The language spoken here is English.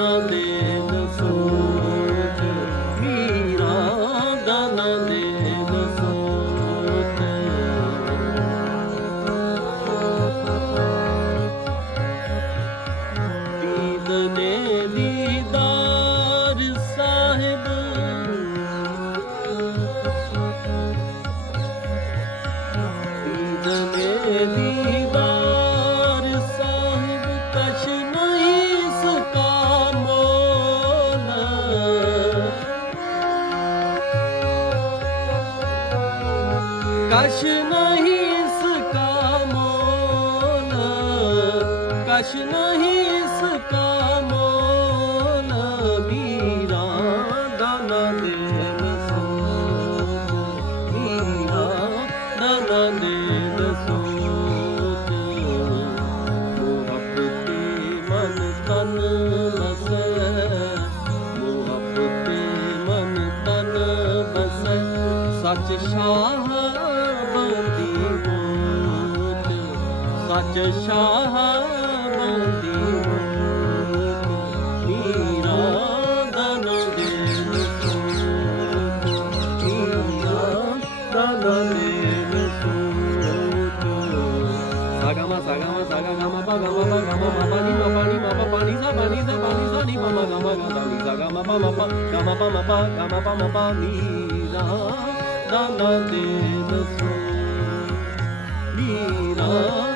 Nadia. ਕਸ਼ ਨਹੀਂ ਇਸ ਕਾ ਮੋਨ ਕਛ ਨਹੀਂ ਇਸ ਕਾ ਮੀਰਾ ਦਨ ਸੋ ਮੀਰਾ ਦਨ ਮਨ ਤਨ ਬਸੈ। ਮਨ ਤਨ ਬਸੈ। ਸੱਚ ਸ਼ਾਹ পাঁচ শাহ মন্দির Sagama, sagama, sagama, pagama, pagama, mapani, mapani, mapapani, sabani, sabani, sani, mama, gama, gama, ni, sagama, pama, pa, gama, pama, pa, gama, pama, pa, ni, ra, da, da, de, da, so, ni, ra.